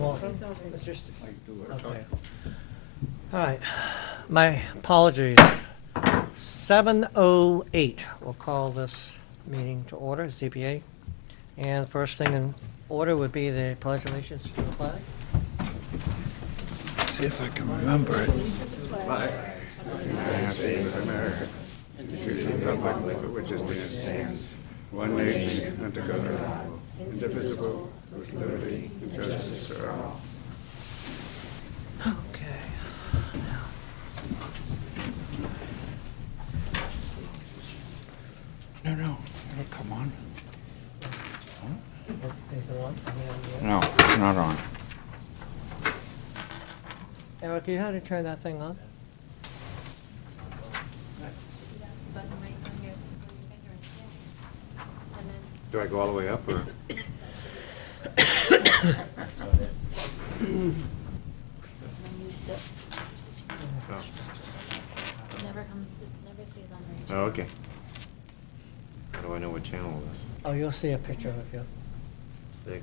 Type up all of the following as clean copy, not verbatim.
Welcome. It's just, okay. All right, my apologies. 7:08, we'll call this meeting to order, ZBA. And first thing in order would be the pledge of allegiance to the flag. See if I can remember it. United States of America, and to the republic for which it stands, one nation, under God, indivisible, with liberty and justice for all. Okay. No, it'll come on. Is it on? No, it's not on. Eric, you had to turn that thing on? Button right on your finger and then Do I go all the way up, or? use this. Oh, It never stays on very oh, okay. How do I know what channel it is? Oh, you'll see a picture of you. 6.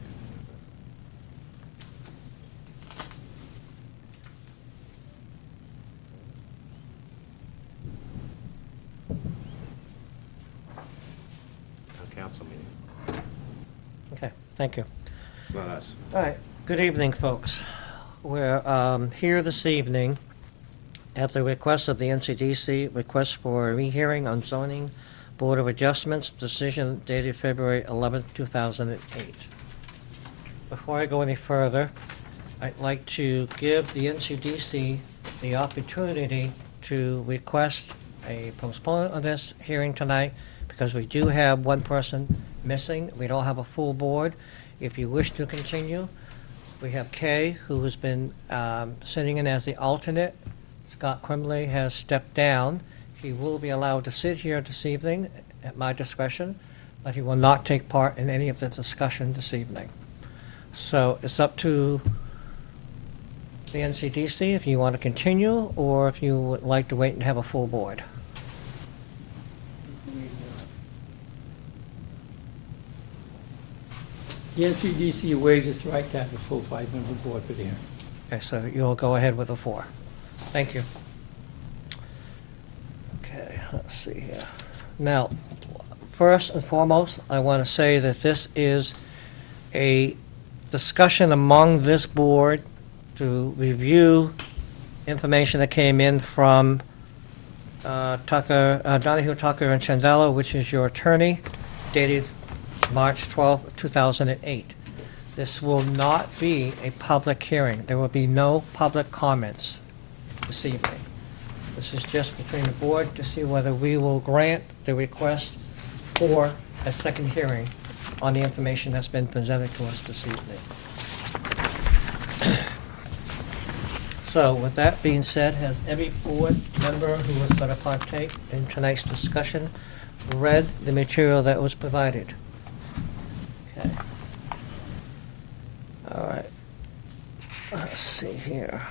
Council meeting. Okay, thank you. It's not us. All right, good evening, folks. We're here this evening at the request of the NCDC, request for a rehearing on zoning Board of Adjustments, decision dated February 11th, 2008. Before I go any further, I'd like to give the NCDC the opportunity to request a postponement of this hearing tonight, because we do have one person missing. We don't have a full board. If you wish to continue, we have Kay, who has been sitting in as the alternate. Scott Quimbley has stepped down. He will be allowed to sit here this evening at my discretion, but he will not take part in any of the discussion this evening. So it's up to the NCDC if you want to continue, or if you would like to wait and have a full board. The NCDC waived its right to have a full 5-member board for the hearing. Okay, so you'll go ahead with a 4. Thank you. Okay, let's see here. Now, first and foremost, I want to say that this is a discussion among this board to review information that came in from Donahue, Tucker, and Chandala, which is your attorney, dated March 12, 2008. This will not be a public hearing. There will be no public comments this evening. This is just between the board to see whether we will grant the request for a second hearing on the information that's been presented to us this evening. So with that being said, has every board member who was going to partake in tonight's discussion read the material that was provided? Okay. All right. Let's see here.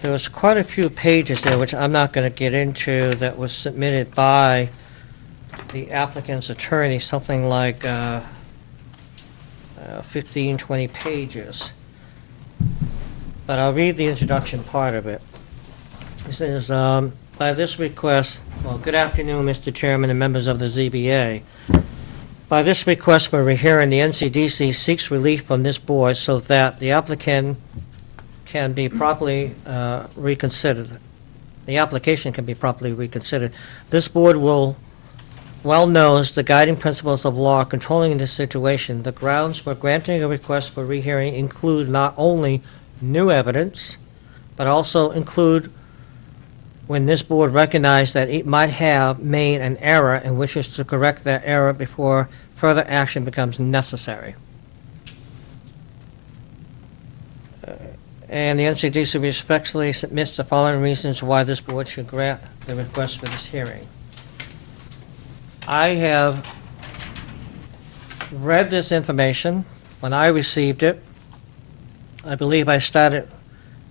There was quite a few pages there, which I'm not going to get into, that was submitted by the applicant's attorney, something like 15, 20 pages. But I'll read the introduction part of it. It says, by this request, well, good afternoon, Mr. Chairman and members of the ZBA. By this request for rehearing, the NCDC seeks relief from this board so that the applicant can be properly reconsidered. The application can be properly reconsidered. This board well knows the guiding principles of law controlling this situation. The grounds for granting a request for rehearing include not only new evidence, but also include when this board recognized that it might have made an error and wishes to correct that error before further action becomes necessary. And the NCDC respectfully submits the following reasons why this board should grant the request for this hearing. I have read this information. When I received it, I believe I started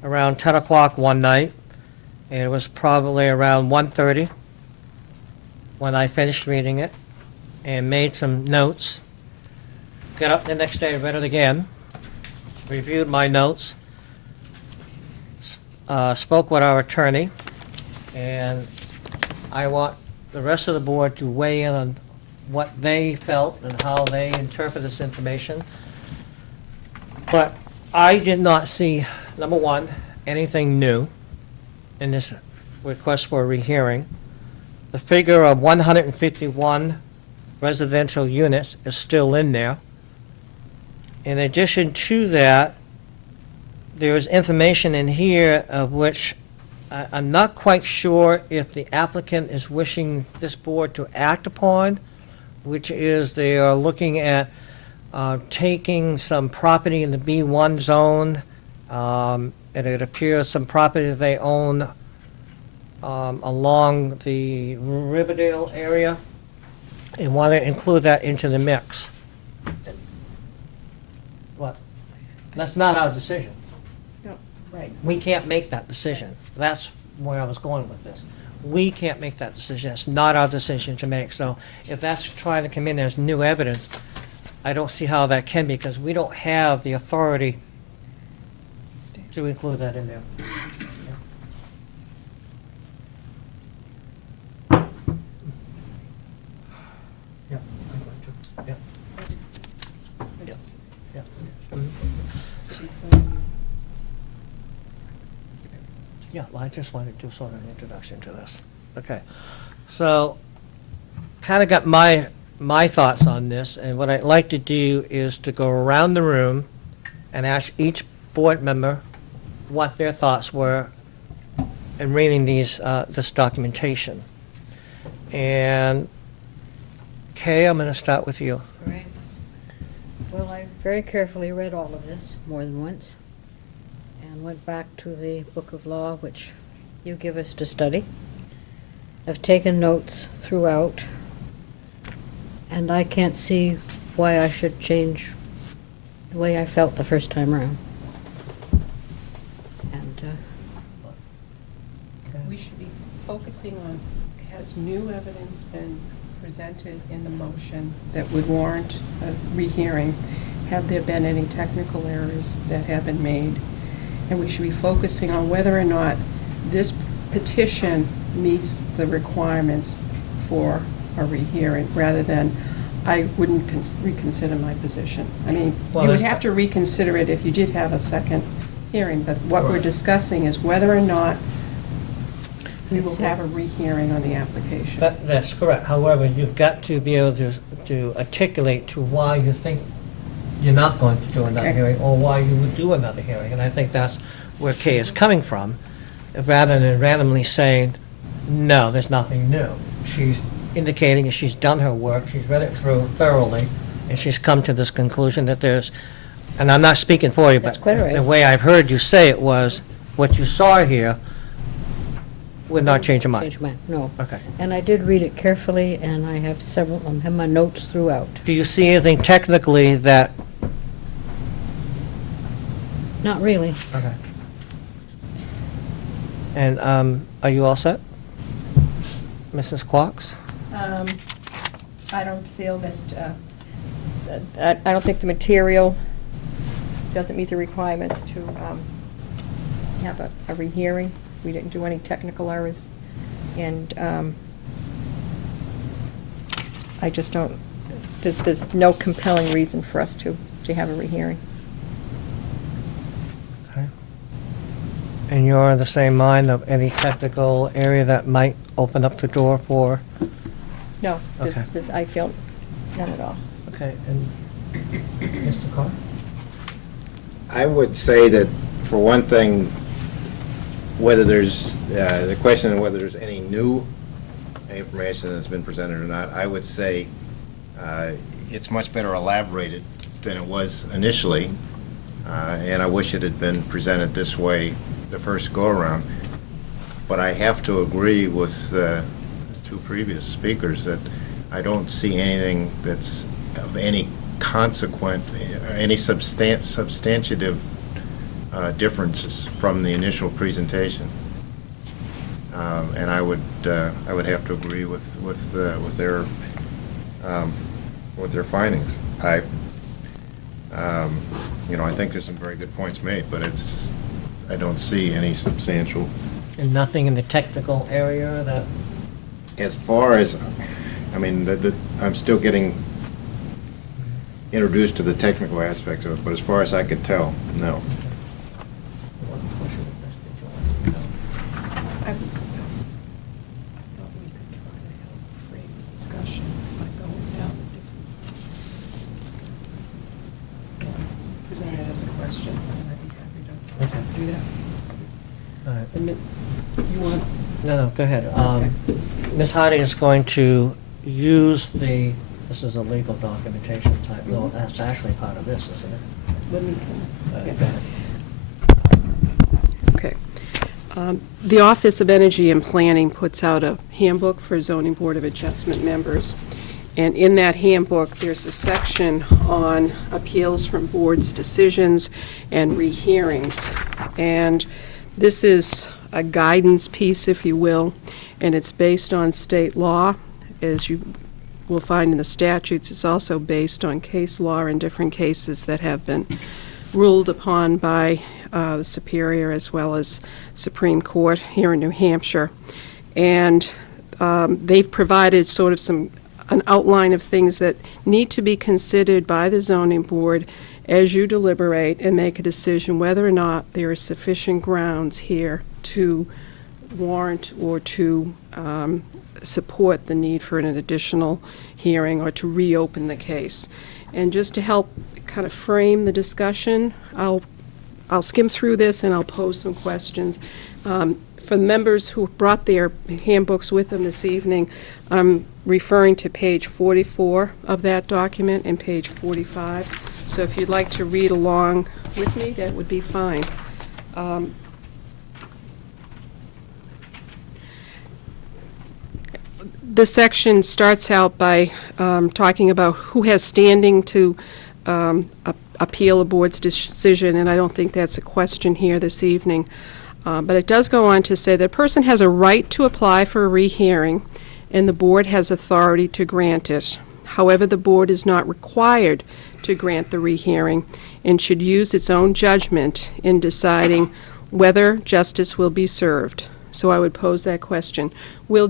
around 10 o'clock one night, and it was probably around 1:30 when I finished reading it and made some notes. got up the next day, read it again, reviewed my notes, spoke with our attorney, and I want the rest of the board to weigh in on what they felt and how they interpret this information. But I did not see, number one, anything new in this request for a rehearing. The figure of 151 residential units is still in there. In addition to that, there is information in here of which I'm not quite sure if the applicant is wishing this board to act upon, which is they are looking at taking some property in the B1 zone, and it appears some property they own along the Riverdale area, and want to include that into the mix. What? That's not our decision. Right. We can't make that decision. That's where I was going with this. We can't make that decision. It's not our decision to make. So if that's trying to come in as new evidence, I don't see how that can be, because we don't have the authority to include that in there. Yeah. Yeah. Yeah. Yeah. Mhm. Yeah, well, I just wanted to do sort of an introduction to this. Okay, so kind of got my thoughts on this, and what I'd like to do is to go around the room and ask each board member what their thoughts were in reading this documentation. And Kay, I'm going to start with you. Right. Well, I very carefully read all of this more than once and went back to the book of law, which you give us to study. I've taken notes throughout, and I can't see why I should change the way I felt the first time around. And We should be focusing on, has new evidence been presented in the motion that would warrant a rehearing? Have there been any technical errors that have been made? And we should be focusing on whether or not this petition meets the requirements for a rehearing, rather than, I wouldn't reconsider my position. I mean, Well, you would that's- have to reconsider it if you did have a second hearing, but what we're Right. discussing is whether or not we will Yes. have a rehearing on the application. That's correct. However, you've got to be able to articulate to why you think you're not going to do another Okay. hearing, or why you would do another hearing. And I think that's where Kay is coming from, rather than randomly saying, no, there's nothing new. She's indicating that she's done her work, she's read it through thoroughly, and she's come to this conclusion that there's, and I'm not speaking for you, That's but quite all right. the way I've heard you say it was, what you saw here would not change your mind. change mine, no. Okay. And I did read it carefully, and I have several, have my notes throughout. Do you see anything technically that? Not really. Okay. And are you all set? Mrs. Quox? I don't feel that, I don't think the material doesn't meet the requirements to have a rehearing. We didn't do any technical errors, and I just don't, there's no compelling reason for us to have a rehearing. Okay. And you're of the same mind of any technical area that might open up the door for? No, Okay. I feel none at all. Okay, and Mr. Carr? I would say that, for one thing, whether there's, the question of whether there's any new information that's been presented or not, I would say it's much better elaborated than it was initially, and I wish it had been presented this way the first go-around. But I have to agree with the two previous speakers that I don't see anything that's of any consequence, any substantive differences from the initial presentation, and I would have to agree with their findings. You know, I think there's some very good points made, but I don't see any substantial. And nothing in the technical area that, As far as, I mean, I'm still getting introduced to the technical aspects of it, but as far as I could tell, no. I thought we could try to help frame the discussion by going down the different. Present it as a question, and I'd be happy to do that. all right. And you want, No, go ahead. Ms. Hardy is going to use this is a legal documentation type, no, that's actually part of this, isn't it? let me, Go yeah. ahead. Okay. The Office of Energy and Planning puts out a handbook for zoning board of adjustment members. And in that handbook, there's a section on appeals from boards' decisions and rehearings. And this is a guidance piece, if you will, and it's based on state law. As you will find in the statutes, it's also based on case law in different cases that have been ruled upon by the Superior as well as Supreme Court here in New Hampshire. And they've provided sort of an outline of things that need to be considered by the zoning board as you deliberate and make a decision whether or not there are sufficient grounds here to warrant or to support the need for an additional hearing or to reopen the case. And just to help kind of frame the discussion, I'll skim through this and I'll pose some questions. For the members who brought their handbooks with them this evening, I'm referring to page 44 of that document and page 45. So if you'd like to read along with me, that would be fine. This section starts out by talking about who has standing to appeal a board's decision, and I don't think that's a question here this evening. But it does go on to say that a person has a right to apply for a rehearing, and the board has authority to grant it. However, the board is not required to grant the rehearing and should use its own judgment in deciding whether justice will be served. So I would pose that question. Will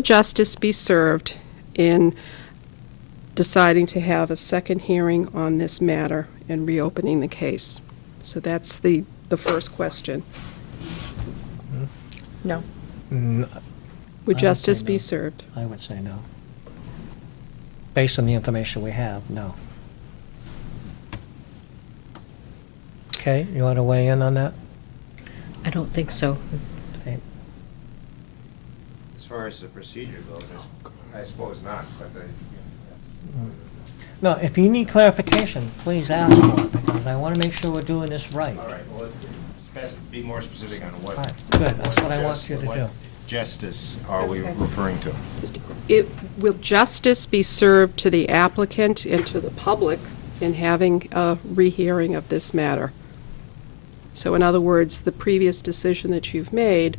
justice be served in deciding to have a second hearing on this matter and reopening the case? So that's the first question. No. N- Would I would justice say be no. served? I would say no. Based on the information we have, no. Okay, you want to weigh in on that? I don't think so. Okay. As far as the procedure goes, I suppose not, but No, if you need clarification, please ask for it, because I want to make sure we're doing this right. all right, well, be more specific on what. All right, good, that's what I want you to what do. justice are we Okay. referring to? Will justice be served to the applicant and to the public in having a rehearing of this matter? So in other words, the previous decision that you've made,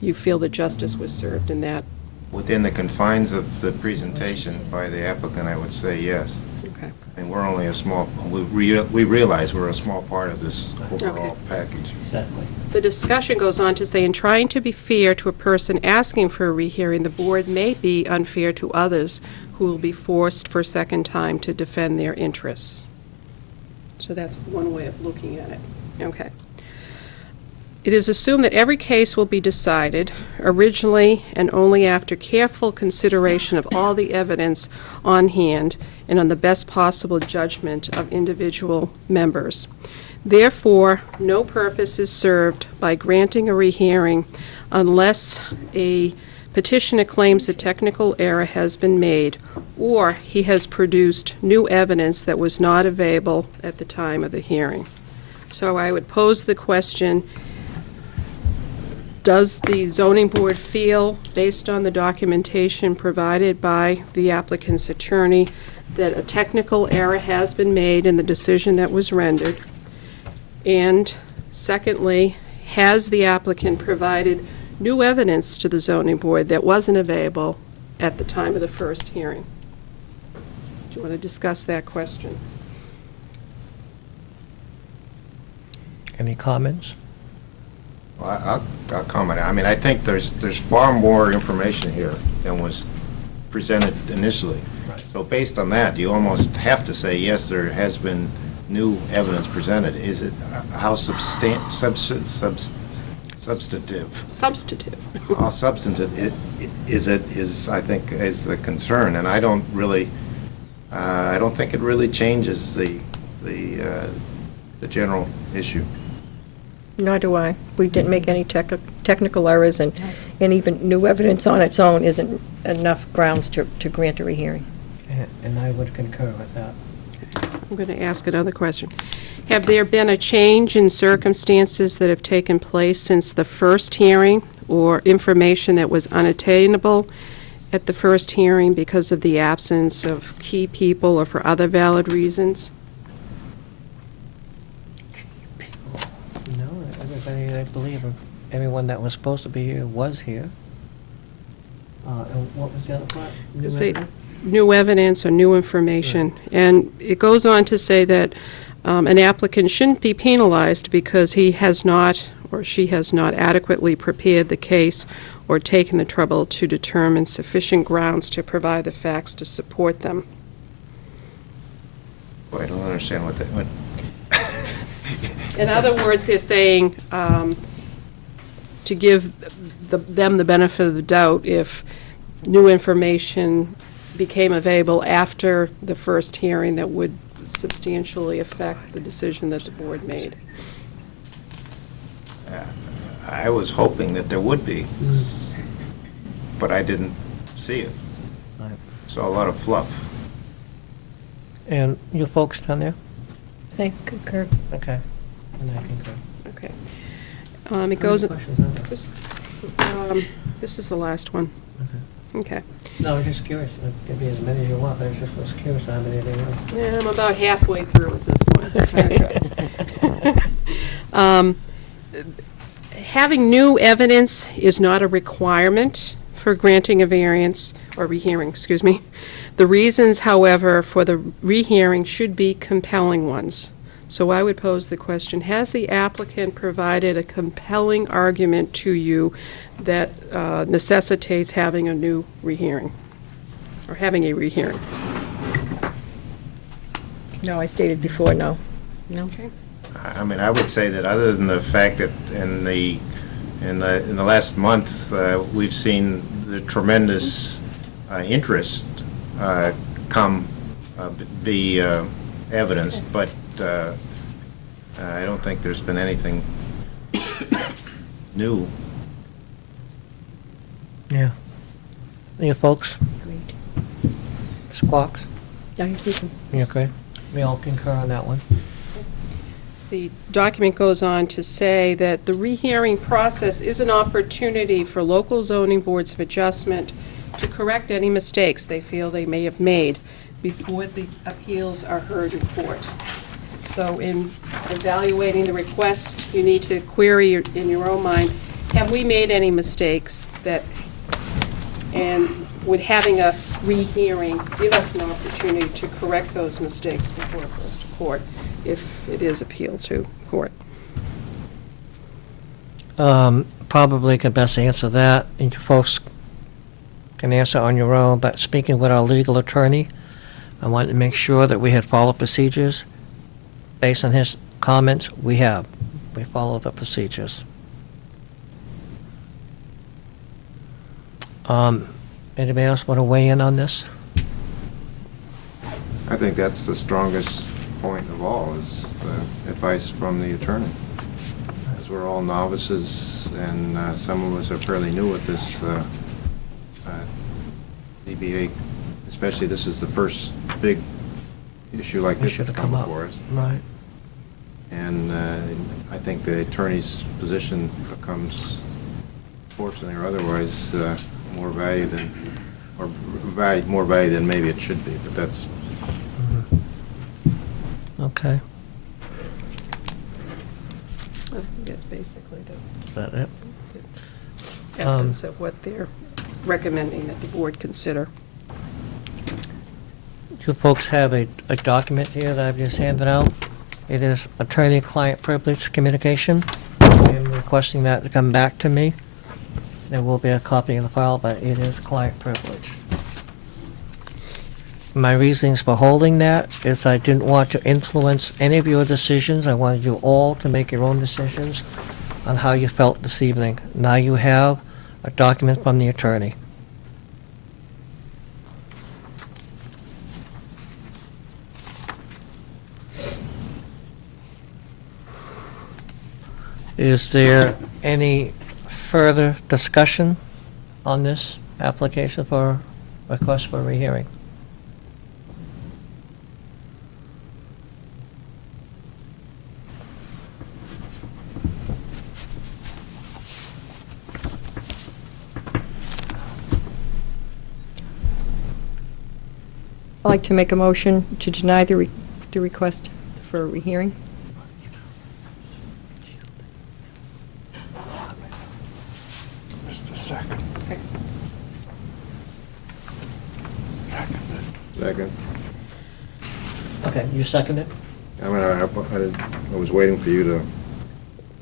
you feel that justice was served in that? Within the confines of the presentation by the applicant, I would say yes. Okay. And we're only a small, we realize we're a small part of this overall package. Exactly. The discussion goes on to say, in trying to be fair to a person asking for a rehearing, the board may be unfair to others who will be forced for a second time to defend their interests. So that's one way of looking at it. Okay. It is assumed that every case will be decided originally and only after careful consideration of all the evidence on hand and on the best possible judgment of individual members. Therefore, no purpose is served by granting a rehearing unless a petitioner claims a technical error has been made or he has produced new evidence that was not available at the time of the hearing. So I would pose the question, does the zoning board feel, based on the documentation provided by the applicant's attorney, that a technical error has been made in the decision that was rendered? And secondly, has the applicant provided new evidence to the zoning board that wasn't available at the time of the first hearing? Do you want to discuss that question? Any comments? Well, I'll comment. I mean, I think there's far more information here than was presented initially. So based on that, you almost have to say, yes, there has been new evidence presented. Is it, how substantive, Substantive. how substantive is, I think, is the concern. And I don't really, I don't think it really changes the general issue. Nor do I. We didn't make any technical errors, and even new evidence on its own isn't enough grounds to grant a rehearing. And I would concur with that. I'm going to ask another question. Have there been a change in circumstances that have taken place since the first hearing, or information that was unattainable at the first hearing because of the absence of key people or for other valid reasons? No, everybody, I believe, everyone that was supposed to be here was here. And what was the other part? New Is they- evidence? New evidence or new information. And it goes on to say that an applicant shouldn't be penalized because he has not or she has not adequately prepared the case or taken the trouble to determine sufficient grounds to provide the facts to support them. Boy, I don't understand what that, what. In other words, they're saying to give them the benefit of the doubt if new information became available after the first hearing that would substantially affect the decision that the board made. I was hoping that there would be, but I didn't see it. Right. Saw a lot of fluff. And you folks down there? Say, Concur. Okay. And I concur. Okay. It goes, Any questions on that? this is the last one. Okay. No, I was just curious. Give me as many as you want, but I just was curious how many they were. Yeah, I'm about halfway through at this point. Having new evidence is not a requirement for granting a variance, or rehearing, excuse me. The reasons, however, for the rehearing should be compelling ones. So I would pose the question, has the applicant provided a compelling argument to you that necessitates having a new rehearing, or having a rehearing? no, I stated before, no. No? Okay. I mean, I would say that other than the fact that in the last month, we've seen the tremendous interest be evidenced, but I don't think there's been anything new. Yeah. You folks? Agreed. Squawks? Yeah, you can. You okay? We all concur on that one. The document goes on to say that the rehearing process is an opportunity for local zoning boards of adjustment to correct any mistakes they feel they may have made before the appeals are heard in court. So in evaluating the request, you need to query in your own mind, have we made any mistakes that, and would having a rehearing give us an opportunity to correct those mistakes before it goes to court, if it is appealed to court? Probably could best answer that, and you folks can answer on your own, but speaking with our legal attorney, I wanted to make sure that we had followed procedures. Based on his comments, we have. We follow the procedures. Anybody else want to weigh in on this? I think that's the strongest point of all, is the advice from the attorney. As we're all novices, and some of us are fairly new at this ZBA, especially this is the first big issue like this Issue that's to come come up. before us. Right. And I think the attorney's position becomes, fortunately or otherwise, more value than, or more value than maybe it should be, but that's. Okay. I think that's basically Is that it? the essence of what they're recommending that the board consider. You folks have a document here that I've just handed out. It is attorney-client privilege communication. I'm requesting that to come back to me. There will be a copy in the file, but it is client privilege. My reasons for holding that is I didn't want to influence any of your decisions. I wanted you all to make your own decisions on how you felt this evening. Now you have a document from the attorney. Is there any further discussion on this application for request for rehearing? I'd like to make a motion to deny the request for a rehearing. Just a second. Second. Okay, you second it? I mean, I was waiting for you to,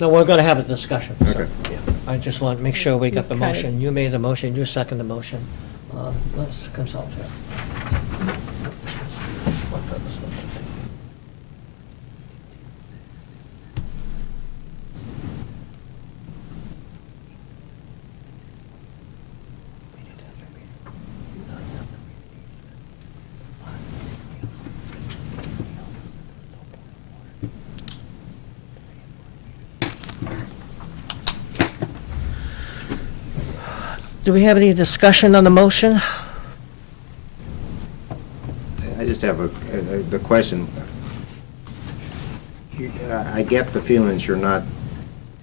No, we're gonna have a discussion. so, Okay. yeah. I just want to make sure we got the You've kinda- motion. You made the motion, you second the motion. Let's consult here. What purpose was it? Do we have any discussion on the motion? I just have the question. I get the feeling that you're not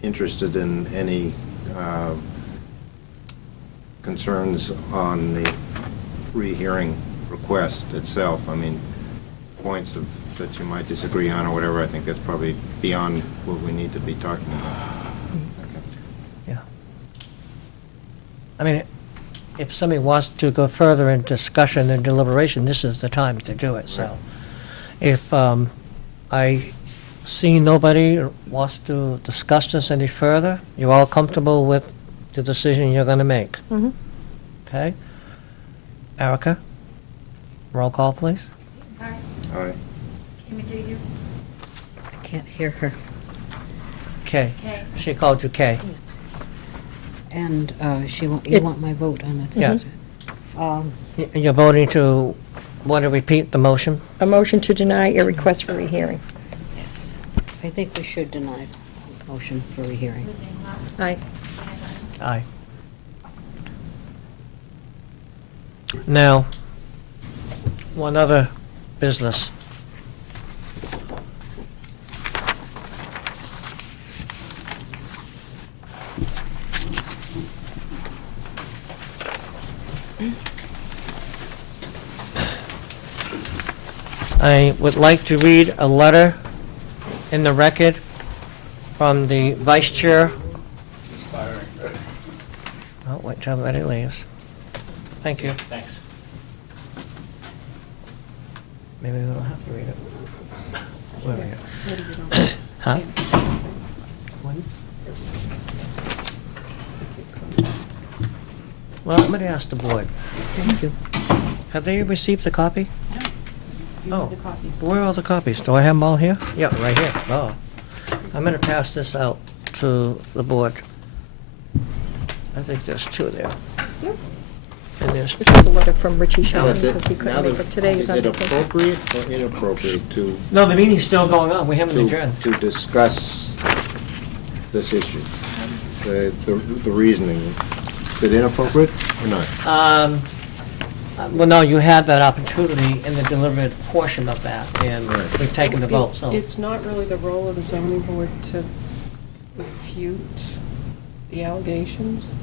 interested in any concerns on the rehearing request itself. I mean, points that you might disagree on or whatever, I think that's probably beyond what we need to be talking about. Okay. Yeah. I mean, if somebody wants to go further in discussion and deliberation, this is the time to do it, so. If I see nobody wants to discuss this any further, you're all comfortable with the decision you're gonna make, Mm-hmm. okay? Erica, roll call, please. All right, All right. can we do you? I can't hear her. Kay. Okay. She called you Kay. And you It- want my vote on it? Yeah. You're voting to, want to repeat the motion? A motion to deny a request for rehearing. Yes. I think we should deny the motion for rehearing. Losing lots. Aye. Aye. Now, one other business. I would like to read a letter in the record from the vice chair. Oh, wait till everybody leaves. Thank you. Thanks. Maybe we don't have to read it. Where are we? Huh? Well, I'm going to ask the board. Thank you. Have they received the copy? You Oh, have the copies. where are all the copies? Do I have them all here? Yeah, right here. Oh. I'm going to pass this out to the board. I think there's two there. And there's This is a letter from Richie Sheldon because he couldn't make it today. He's Is it on vacation. appropriate or inappropriate to No, the meeting's still going on. We haven't adjourned. to discuss this issue? The reasoning, is it inappropriate or not? Well, no, you had that opportunity in the deliberative portion of that, and Right. we've taken the vote, so. It's not really the role of the zoning board to refute the allegations.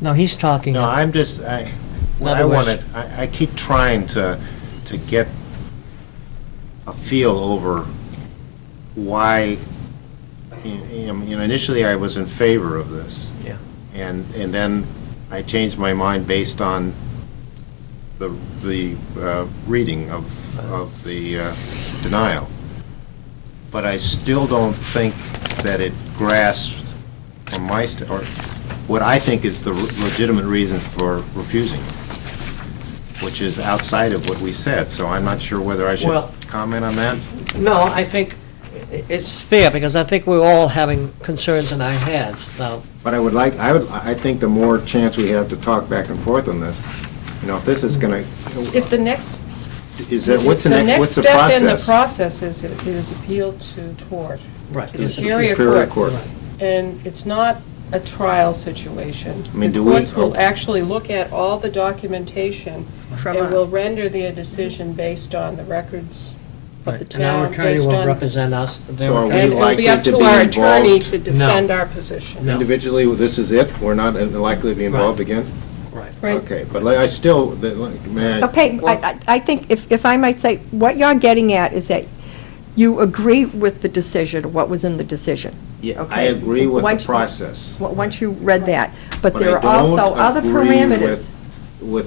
No, he's talking. No, I'm just, what I other words- wanted, I keep trying to get a feel over why, initially I was in favor of this. Yeah. And then I changed my mind based on the reading of the denial. but I still don't think that it grasps from my, or what I think is the legitimate reason for refusing, which is outside of what we said, so I'm not sure whether I should Well- comment on that. No, I think it's fair, because I think we're all having concerns in our heads now. But I think the more chance we have to talk back and forth on this, if this is gonna, If the next, is that, what's the next process? step in the process is it is appealed to tort. Right. To Superior Court. Right. And it's not a trial situation. I mean, The do we- courts will actually look at all the documentation From and will us. render their decision based on the records of the And our town, attorney based will on... represent us. So are we And it'll likely be up to to be our attorney involved? to defend our position. No. Individually, this is it? We're not likely to be involved Right. again? Right. Right. Okay, but I still, may I? Okay, I think, if I might say, what you're getting at is that you agree with the decision, what was in the decision. Yeah, I Okay. agree with the Once- process. Once you read that, but But there I are also don't other agree parameters. with,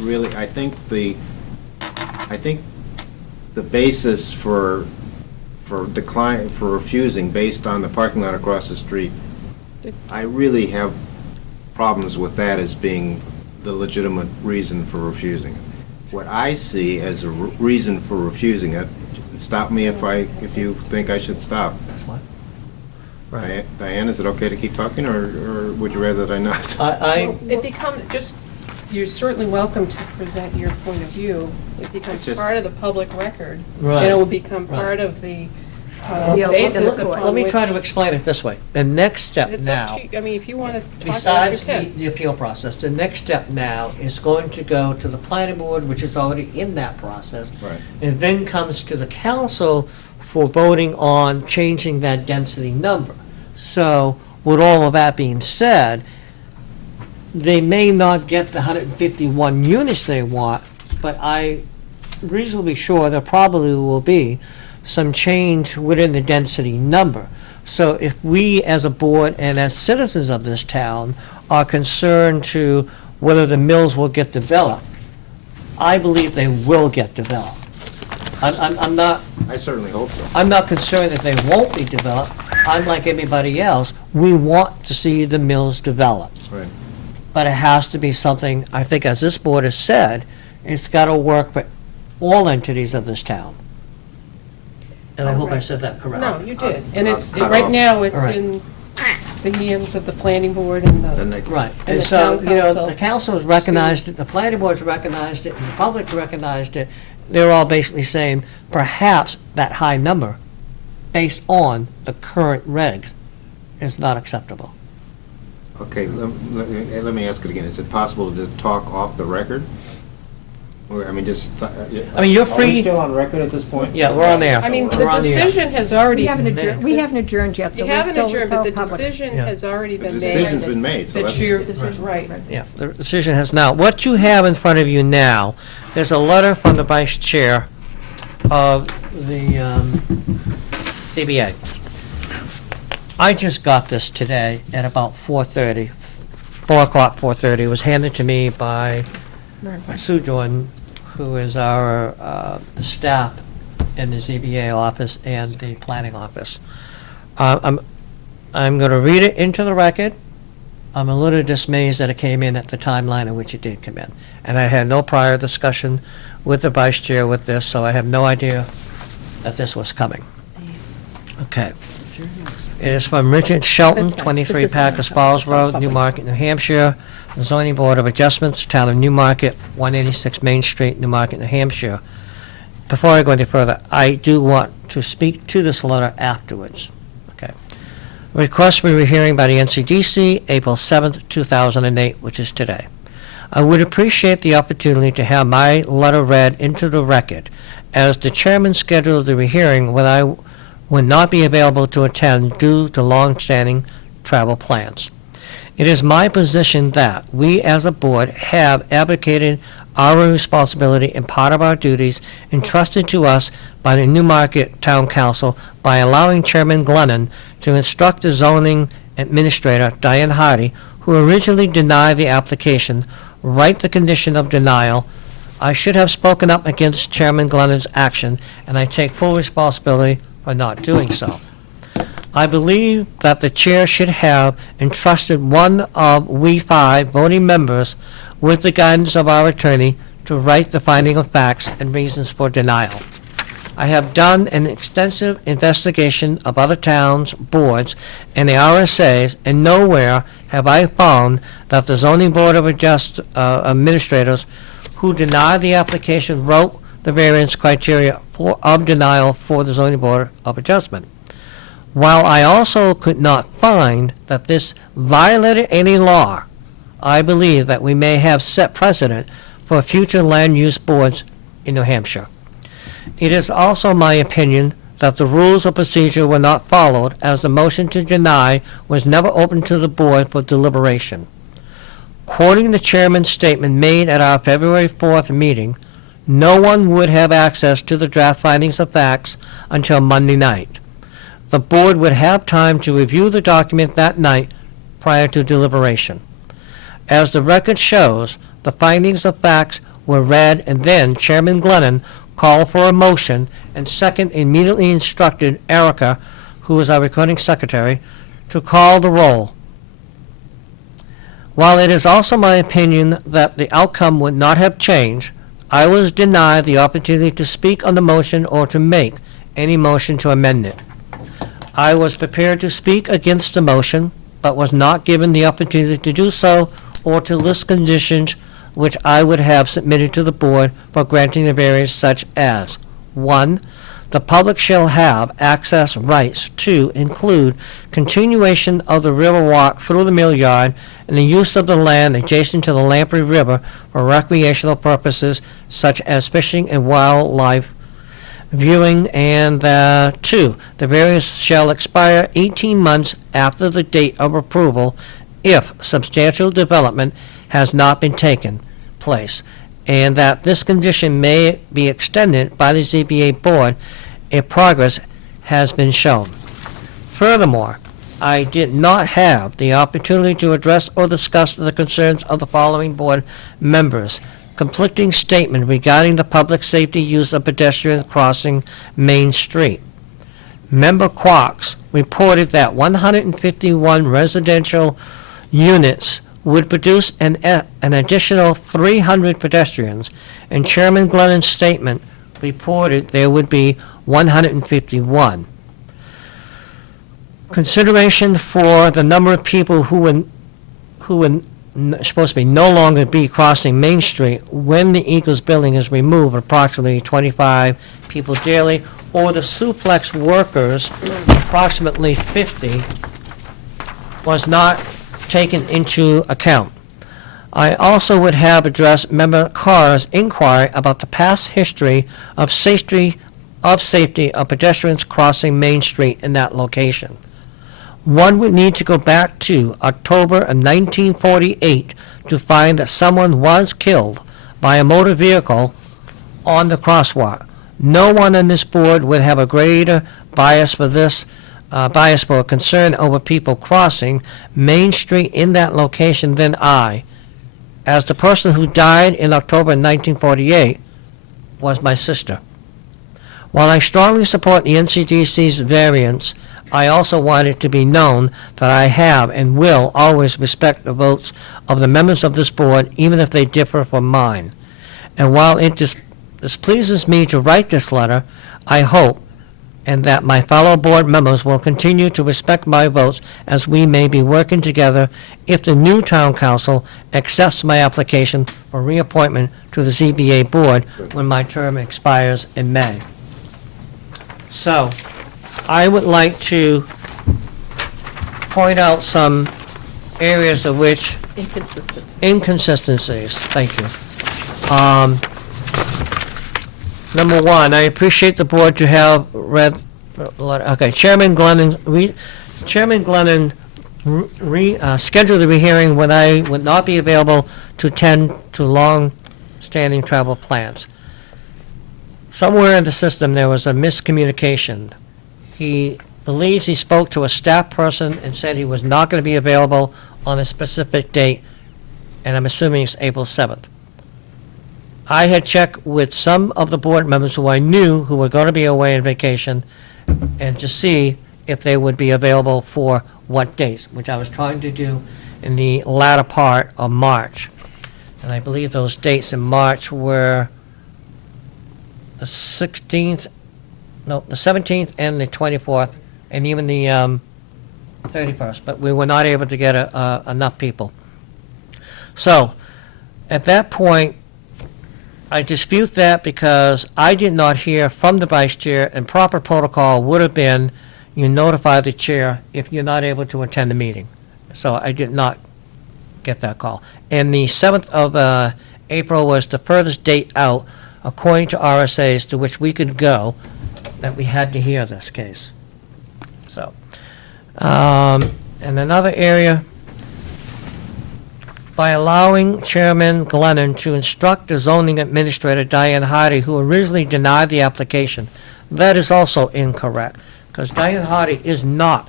really, I think the basis for decline, for refusing based on the parking lot across the street, I really have problems with that as being the legitimate reason for refusing it. What I see as a reason for refusing it, stop me if you think I should stop. That's what? Right. Diane, is it okay to keep talking, or would you rather that I not? I, It becomes, you're certainly welcome to present your point of view. It becomes It's just- part of the public record. Right. And it will become Right. part of the Yeah, basis look at it. upon let me which... try to explain it this way. The next step It's now, up to you. I mean, if you want to talk about it, besides you can. the appeal process, the next step now is going to go to the planning board, which is already in that process. Right. And then comes to the council for voting on changing that density number. So, with all of that being said, they may not get the 151 units they want, but I'm reasonably sure there probably will be some change within the density number. So if we, as a board and as citizens of this town, are concerned to whether the mills will get developed, I believe they will get developed. I'm not I certainly hope so. I'm not concerned that they won't be developed. I'm like everybody else. We want to see the mills developed. Right. But it has to be something, I think, as this board has said, it's got to work for all entities of this town. And I hope I said that correctly. No, you did. And I'll it's, cut right off. now, it's All right. in the hands of the planning board and Then the... they- Right, And and the so, town you know, council the council has recognized it, the planning board's recognized it, and the public recognized it. They're all basically saying, perhaps that high number, based on the current regs, is not acceptable. Okay, let me ask it again. Is it possible to just talk off the record? Or, I mean, just... I mean, you're Are we free, still on record at this point? yeah, we're on there. I mean, We're the on the air. decision has already... We haven't adjourned yet, so You we're haven't still, adjourned, it's but all the public. decision Yeah. has already The been made. decision's been made, so That that's... you're, Decision, right. Yeah, the decision has now, what you have in front of you now, there's a letter from the vice chair of the CBA. I just got this today at about 4:30, 4 o'clock, 4:30. It was handed to me by Sue Jordan, who is our the staff in the ZBA office and the planning office. I'm going to read it into the record. I'm a little dismayed that it came in at the timeline in which it did come in. And I had no prior discussion with the vice chair with this, so I have no idea that this was coming. Okay. It is from Richard Shelton, That's fine. 23 This is Packers fine. Falls It's all Road, public. Newmarket, New Hampshire. Zoning Board of Adjustments, Town of Newmarket, 186 Main Street, Newmarket, New Hampshire. Before I go any further, I do want to speak to this letter afterwards. Okay. Request for rehearing by the NCDC, April 7th, 2008, which is today. I would appreciate the opportunity to have my letter read into the record, as the chairman scheduled the rehearing when I would not be available to attend due to long-standing travel plans. It is my position that we as a board have abdicated our responsibility and part of our duties entrusted to us by the Newmarket Town Council by allowing Chairman Glennon to instruct the zoning administrator, Diane Hardy, who originally denied the application, write the condition of denial. I should have spoken up against Chairman Glennon's action, and I take full responsibility for not doing so. I believe that the chair should have entrusted one of we 5 voting members with the guidance of our attorney to write the finding of facts and reasons for denial. I have done an extensive investigation of other towns, boards, and the RSAs, and nowhere have I found that the zoning board of administrators who denied the application wrote the variance criteria of denial for the zoning board of adjustment. While I also could not find that this violated any law, I believe that we may have set precedent for future land use boards in New Hampshire. It is also my opinion that the rules of procedure were not followed, as the motion to deny was never opened to the board for deliberation. Quoting the chairman's statement made at our February 4th meeting, no one would have access to the draft findings of facts until Monday night. The board would have time to review the document that night prior to deliberation. As the record shows, the findings of facts were read, and then Chairman Glennon called for a motion, and second immediately instructed Erica, who is our recording secretary, to call the roll. While it is also my opinion that the outcome would not have changed, I was denied the opportunity to speak on the motion or to make any motion to amend it. I was prepared to speak against the motion, but was not given the opportunity to do so or to list conditions which I would have submitted to the board for granting the variance, such as: 1. The public shall have access rights to include continuation of the river walk through the mill yard and the use of the land adjacent to the Lamprey River for recreational purposes such as fishing and wildlife viewing, and 2. The variance shall expire 18 months after the date of approval if substantial development has not been taken place, and that this condition may be extended by the ZBA board if progress has been shown. Furthermore, I did not have the opportunity to address or discuss the concerns of the following board members: conflicting statement regarding the public safety use of pedestrians crossing Main Street. Member Quox reported that 151 residential units would produce an additional 300 pedestrians, and Chairman Glennon's statement reported there would be 151. Consideration for the number of people who would supposed to be no longer be crossing Main Street when the Eagles building is removed, approximately 25 people daily, or the suplex workers, approximately 50, was not taken into account. I also would have addressed Member Carr's inquiry about the past history of safety of pedestrians crossing Main Street in that location. One would need to go back to October of 1948 to find that someone was killed by a motor vehicle on the crosswalk. No one on this board would have a greater bias for this, or concern over people crossing Main Street in that location than I, as the person who died in October 1948 was my sister. While I strongly support the NCDC's variance, I also want it to be known that I have and will always respect the votes of the members of this board, even if they differ from mine. And while it displeases me to write this letter, I hope and that my fellow board members will continue to respect my votes, as we may be working together if the new town council accepts my application for reappointment to the ZBA board when my term expires in May. So, I would like to point out some areas of which inconsistencies. Thank you. Number one, I appreciate the board to have read. Okay, Chairman Glennon scheduled the rehearing when I would not be available to tend to long-standing travel plans. Somewhere in the system there was a miscommunication. He believes he spoke to a staff person and said he was not going to be available on a specific date, and I'm assuming it's April 7th. I had checked with some of the board members who I knew who were going to be away on vacation, and to see if they would be available for what dates, which I was trying to do in the latter part of March. And I believe those dates in March were the 16th, no, the 17th and the 24th, and even the 31st, but we were not able to get enough people. So, at that point, I dispute that because I did not hear from the vice chair, and proper protocol would have been you notify the chair if you're not able to attend the meeting. So I did not get that call. And the 7th of April was the furthest date out, according to RSAs, to which we could go, that we had to hear this case. So, and another area, by allowing Chairman Glennon to instruct the zoning administrator, Diane Hardy, who originally denied the application. That is also incorrect, because Diane Hardy is not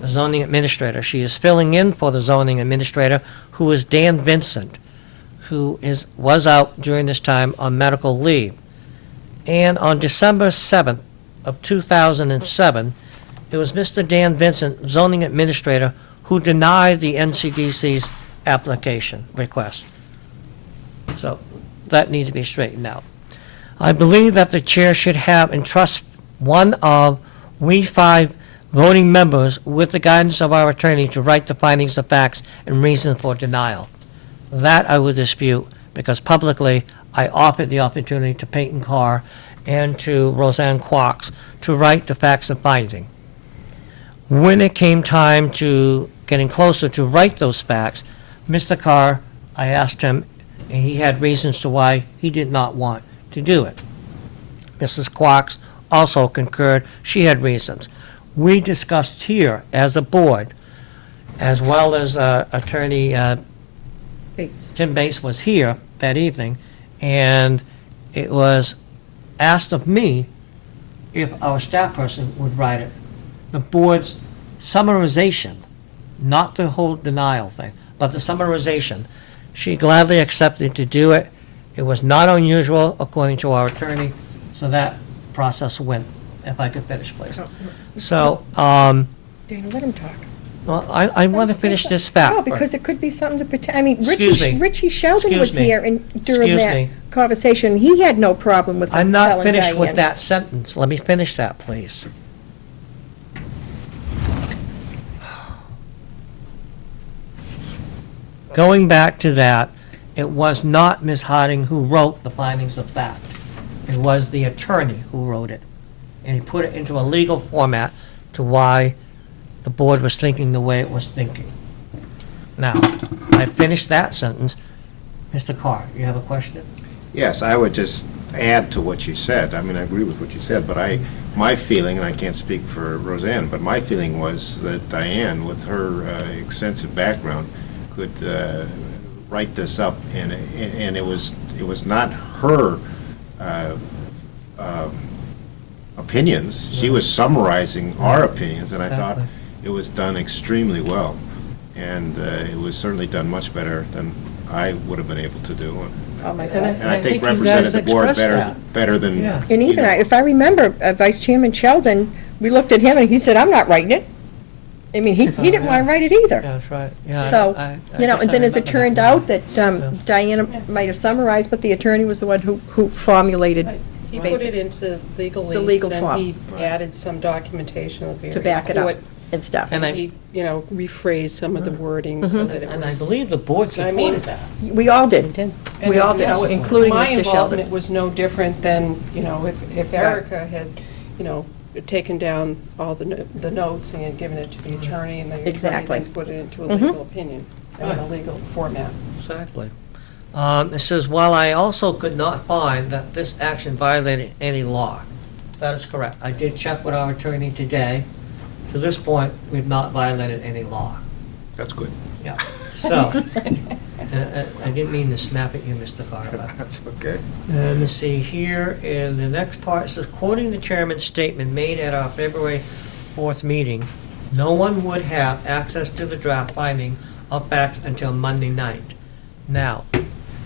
the zoning administrator. She is filling in for the zoning administrator, who is Dan Vincent, who was out during this time on medical leave. And on December 7th of 2007, it was Mr. Dan Vincent, zoning administrator, who denied the NCDC's application request. So that needs to be straightened out. I believe that the chair should have entrust one of we 5 voting members with the guidance of our attorney to write the findings of facts and reason for denial. That I would dispute, because publicly I offered the opportunity to Peyton Carr and to Roseanne Quox to write the facts and finding. When it came time to getting closer to write those facts, Mr. Carr, I asked him, and he had reasons to why he did not want to do it. Mrs. Quox also concurred. She had reasons. We discussed here as a board, as well as Attorney Tim Bates was here that evening, and it was asked of me if our staff person would write it. The board's summarization, not the whole denial thing, but the summarization. She gladly accepted to do it. It was not unusual, according to our attorney, so that process went. If I could finish, please. So, Dana, let him talk. well, I want to finish this fact. No, because it could be something to protect, I mean, Excuse me. Richie Sheldon was Excuse me. here and during Excuse that me. conversation, he had no problem with us I'm not telling finished with Diane. that sentence. Let me finish that, please. Going back to that, it was not Ms. Harding who wrote the findings of fact. It was the attorney who wrote it. And he put it into a legal format to why the board was thinking the way it was thinking. Now, I finished that sentence. Mr. Carr, you have a question? Yes, I would just add to what you said. I mean, I agree with what you said, but my feeling, and I can't speak for Roseanne, but my feeling was that Diane, with her extensive background, could write this up, and it was not her opinions. She was summarizing our opinions, and I thought Exactly. it was done extremely well. And it was certainly done much better than I would have been able to do. Oh, myself. And I think you guys represented the board expressed better than. Yeah. And you even, know. if I remember, Vice Chairman Sheldon, we looked at him and he said, I'm not writing it. I mean, he didn't want to write it either. Yeah, that's right. Yeah, So, I you know, guess and I then as it remember turned that. out that Diana might have summarized, but the attorney was the one who formulated He put it into legalese. The legal and form. he added some documentation of various. to back it up court- and stuff. And I- He, rephrased some of the wording so that it was. And I believe the board I mean- supported that. We all did. And We all did, no, including My Mr. involvement Sheldon. was no different than, if Erica had, taken down all the notes and had given it to the attorney, and the attorney Exactly. then put it into a Mhm. legal opinion, in a legal format. Exactly. It says, while I also could not find that this action violated any law. That is correct. I did check with our attorney today. To this point, we've not violated any law. That's good. Yeah. So, I didn't mean to snap at you, Mr. Carr. but- That's okay. Let me see here, in the next part, it says, quoting the chairman's statement made at our February 4th meeting, no one would have access to the draft finding of facts until Monday night. Now,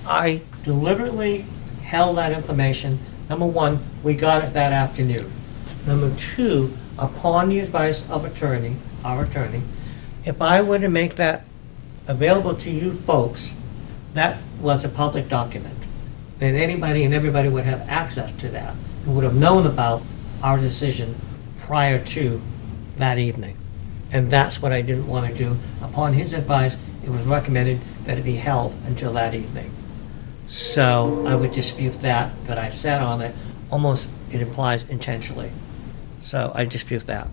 I deliberately held that information. Number one, we got it that afternoon. Number two, upon the advice of attorney, our attorney, if I were to make that available to you folks, that was a public document. Then anybody and everybody would have access to that, and would have known about our decision prior to that evening. And that's what I didn't want to do. Upon his advice, it was recommended that it be held until that evening. So I would dispute that I sat on it, almost, it implies intentionally. So I dispute that.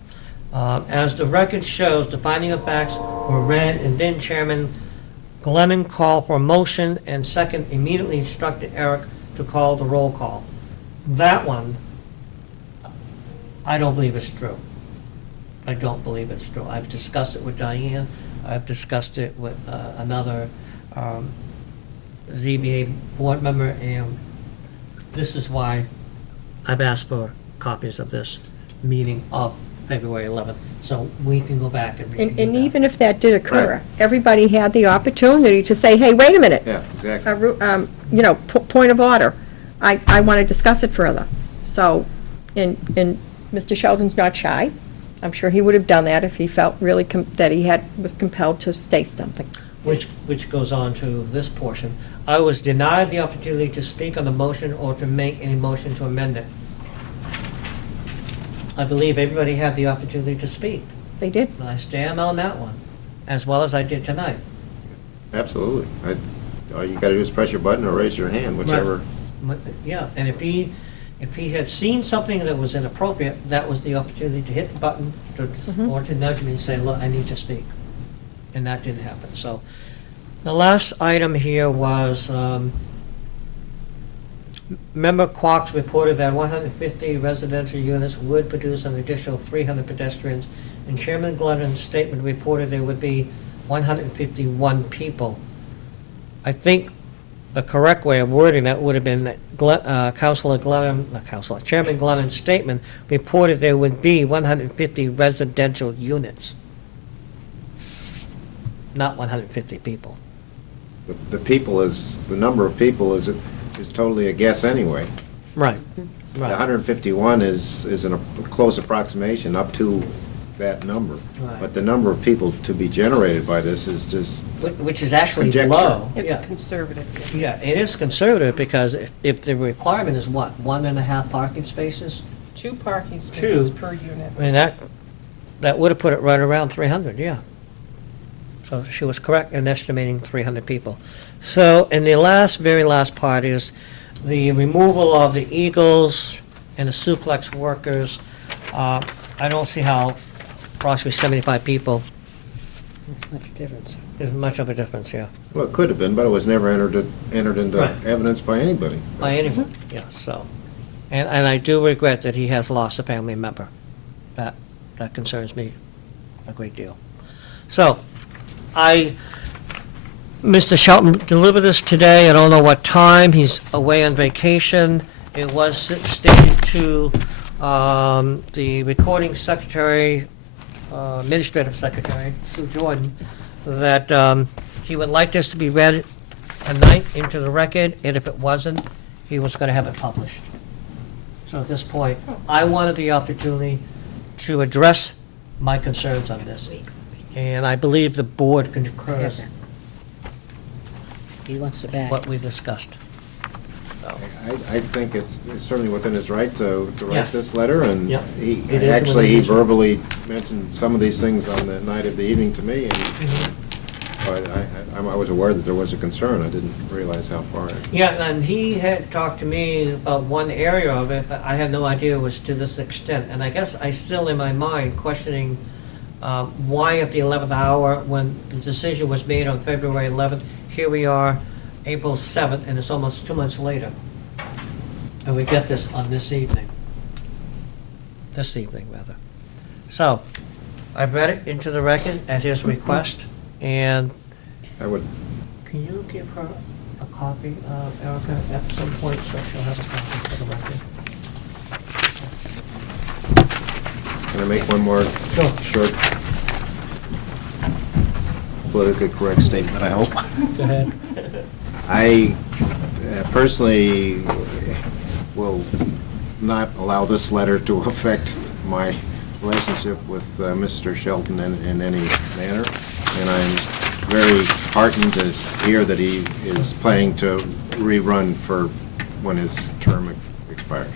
As the record shows, the finding of facts were read, and then Chairman Glennon called for a motion, and second immediately instructed Eric to call the roll call. That one, I don't believe is true. I don't believe it's true. I've discussed it with Diane. I've discussed it with another ZBA board member, and this is why I've asked for copies of this meeting of February 11th, so we can go back and review And that. even if that did occur, Right. everybody had the opportunity to say, hey, wait a minute. Yeah, exactly. Point of order. I want to discuss it further. So, and Mr. Sheldon's not shy. I'm sure he would have done that if he felt really that he was compelled to state something. Which goes on to this portion. I was denied the opportunity to speak on the motion or to make any motion to amend it. I believe everybody had the opportunity to speak, They did. and I stand on that one, as well as I did tonight. Absolutely. All you gotta do is press your button or raise your hand, whichever. Yeah, and if he had seen something that was inappropriate, that was the opportunity to hit the button or to nudge me and say, look, I need to speak. And that didn't happen. So the last item here was, Member Quox reported that 150 residential units would produce an additional 300 pedestrians, and Chairman Glennon's statement reported there would be 151 people. I think the correct way of wording that would have been that Chairman Glennon's statement reported there would be 150 residential units, not 150 people. The number of people is totally a guess anyway. Right, The right. 151 is a close approximation up to that number. Right. But the number of people to be generated by this is just, Which is actually Conjecture. low. It's Yeah. conservative. Yeah, it is conservative, because if the requirement is what, 1.5 parking spaces? 2 parking spaces Two. per unit. I mean, that would have put it right around 300, yeah. So she was correct in estimating 300 people. So, and the very last part is the removal of the eagles and the suplex workers. I don't see how approximately 75 people That's much difference. is much of a difference, yeah. well, it could have been, but it was never entered into Right. evidence by anybody. By anyone, yeah, so. And I do regret that he has lost a family member. That concerns me a great deal. So, Mr. Shelton delivered this today. I don't know what time. He's away on vacation. It was stated to the recording secretary, administrative secretary, Sue Jordan, that he would like this to be read tonight into the record, and if it wasn't, he was going to have it published. So at this point, I wanted the opportunity to address my concerns on this, and I believe the board concurs He wants it back. what we discussed. I think it's certainly within his right to write Yes. this letter, and Yep. he, It is actually, he within his- verbally mentioned some of these things on the night of the evening to me, and Mm-hmm. I was aware that there was a concern. I didn't realize how far. Yeah, and he had talked to me about one area of it, but I had no idea it was to this extent. And I guess I still, in my mind, questioning why at the 11th hour, when the decision was made on February 11th, here we are, April 7th, and it's almost 2 months later. And we get this on this evening. This evening, rather. So, I've read it into the record at his request, and I would, can you give her a copy, Erica, at some point, so she'll have a copy for the record? can I make one more Sure. short, politically correct statement, I hope? Go ahead. I personally will not allow this letter to affect my relationship with Mr. Shelton in any manner. And I'm very heartened to hear that he is planning to rerun for when his term expires.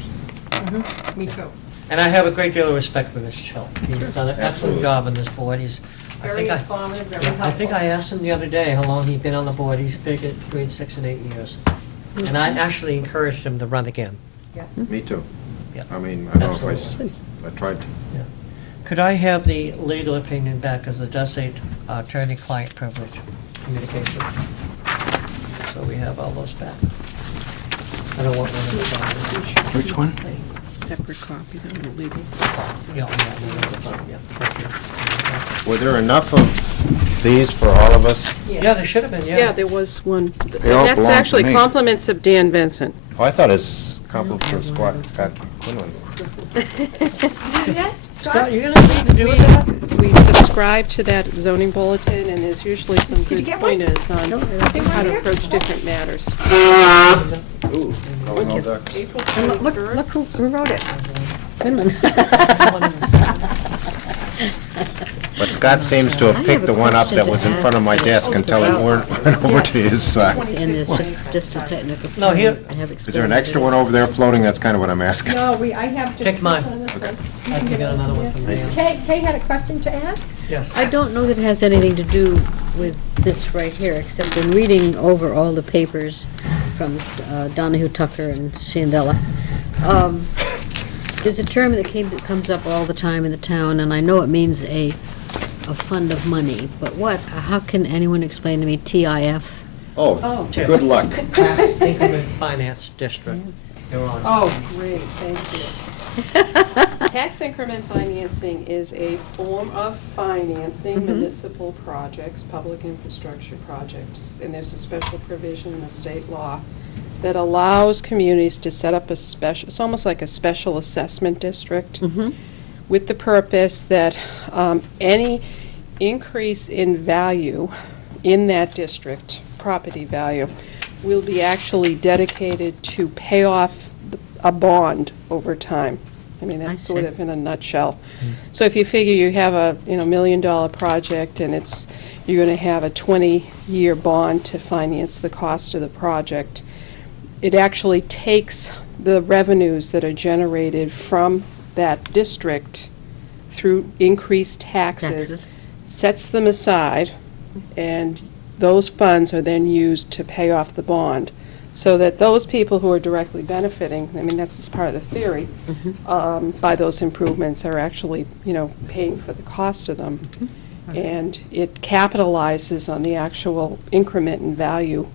Me too. And I have a great deal of respect for Mr. Shelton. He's done an excellent Absolutely. job on this board. He's, I Very think I, informative, very yeah, helpful. I think I asked him the other day how long he'd been on the board. He's been between 6 and 8 years. And I actually encouraged him to run again. Me too. Yeah. I mean, I don't know if Absolutely. I tried to. Yeah. Could I have the legal opinion back, because it does say attorney-client privilege communication? So we have all those back. I don't want one of the Which one? Separate copy, then the legal. Yeah, thank you. Were there enough of these for all of us? Yeah, there should have been, Yeah, there was one. They all That's belong to actually me. compliments of Dan Vincent. Oh, I thought it's compliment to Scott Quinlan. Scott, you gonna need to do with that? We subscribe to that zoning bulletin, and there's usually some Did you good get one? pointers on how to approach different matters. Ooh, going all ducks. April And look 21st. who wrote it. Goodman. But Scott seems to I have have picked a the one up question that to was in front of my ask desk you. until it went over to his side. And it's just a technical. No, here- term. I have Is there an explained extra it one is. over there floating? That's kind of what I'm asking. No, I have just. Take mine. this one and this one. You I can get another one from Dan. Kay had a question to ask? Yes. I don't know that it has anything to do with this right here, except in reading over all the papers from Donahue, Tucker, and Shandella. There's a term that comes up all the time in the town, and I know it means a fund of money, but how can anyone explain to me TIF? Oh, good luck. Tax Increment Finance District. You're on. Oh, great, thank you. Tax increment financing is a form of financing municipal projects, public infrastructure projects, and there's a special provision in the state law that allows communities to set up a special, it's almost like a special assessment district, with the purpose that any increase in value in that district, property value, will be actually dedicated to pay off a bond over time. I mean, I that's sort see. of in a nutshell. So if you figure you have a, $1 million project and you're gonna have a 20-year bond to finance the cost of the project, it actually takes the revenues that are generated from that district through increased taxes, sets them aside, and those funds are then used to pay off the bond. So that those people who are directly benefiting, I mean, that's just part of the theory, by those improvements are actually, paying for the cost of them. And it capitalizes on the actual increment in value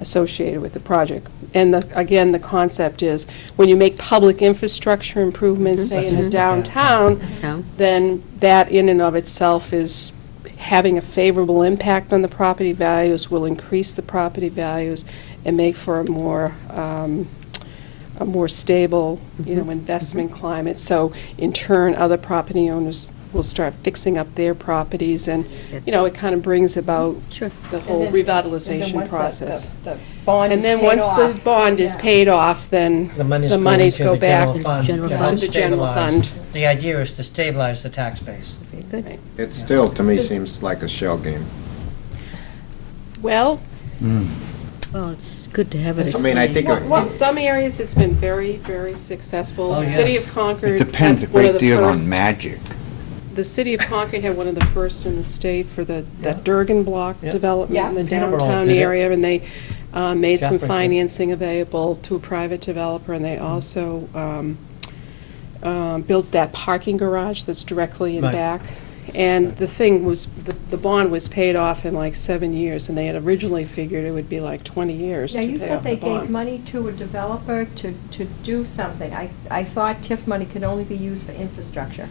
associated with the project. And again, the concept is, when you make public infrastructure improvements, say in a downtown, Town? then that in and of itself is having a favorable impact on the property values, will increase the property values, and make for a more stable, investment climate. So in turn, other property owners will start fixing up their properties, and, it kind of brings about Sure. the whole revitalization process. The bond And is then paid once the off. bond is Yeah. paid off, then The monies the monies go go into the back general fund. General to fund. to the general stabilize. fund. The idea is to stabilize the tax base. Very good. It still, to me, seems like a shell game. Well, Well, it's good to have it I mean, I think explained. in some areas, it's been very, very successful. Oh, The City yes. of Concord It depends a had one of great the deal on first. magic. The City of Concord had one of the first in the state for that Durgan block Yeah. development in the Yeah. Peterborough downtown did it. area, and they made some Jeffrey did. financing available to a private developer, and they also built that parking garage that's directly in Right. back. And the thing was, the bond was paid off in like 7 years, and they had originally figured it would be like 20 years Now, to you pay said off they the gave bond. money to a developer to do something. I thought TIF money could only be used for infrastructure.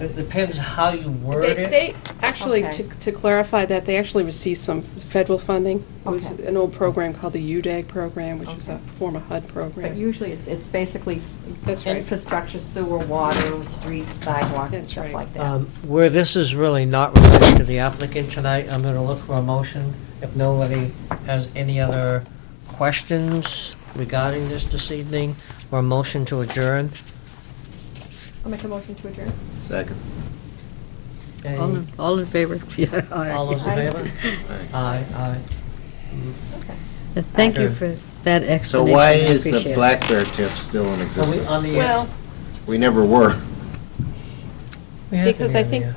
It depends how you word it. They, actually, Okay. to clarify that, they actually received some federal funding. It was Okay. an old program called the UDAG program, which was a Okay. former HUD But program. usually, it's basically That's right. infrastructure, sewer, water, streets, sidewalks, and That's stuff right. like that. Where this is really not related to the applicant tonight, I'm gonna look for a motion. If nobody has any other questions regarding this evening, for a motion to adjourn. I'll make a motion to adjourn. Second. All in favor? Yeah, aye. All those in favor? Aye, aye. Thank you After- for that So explanation. why I is the appreciate it. black bear TIF still in Are we existence? on the air? Well, We never were. We have to because be I on the think air.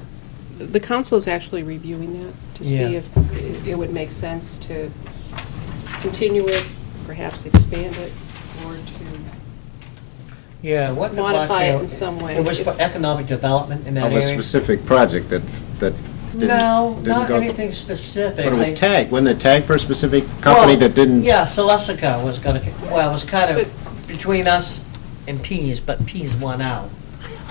the council is actually reviewing that to see Yeah. if it would make sense to continue it, perhaps expand it, or to Yeah, what the modify it Blackfield- in some way. It was for It's- economic development in that Of area. a specific project that didn't. No, didn't not go th- anything specific. But it was They- tagged, wasn't it tagged for a specific company Well, that didn't? Yeah, Celestica was gonna, well, it was kind of But- between us and Pease, but Pease won out.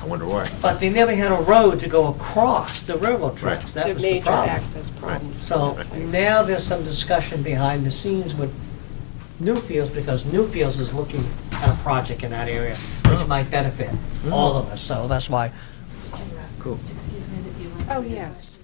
I wonder why. But they never had a road to go across the railroad tracks. Right. That There are was the major problem. access problems. for So that site. now there's some discussion behind the scenes with Newfields, because Newfields is looking at a project in that area, which might benefit all of us, so that's why. Cool. Excuse me that you. Oh, yes.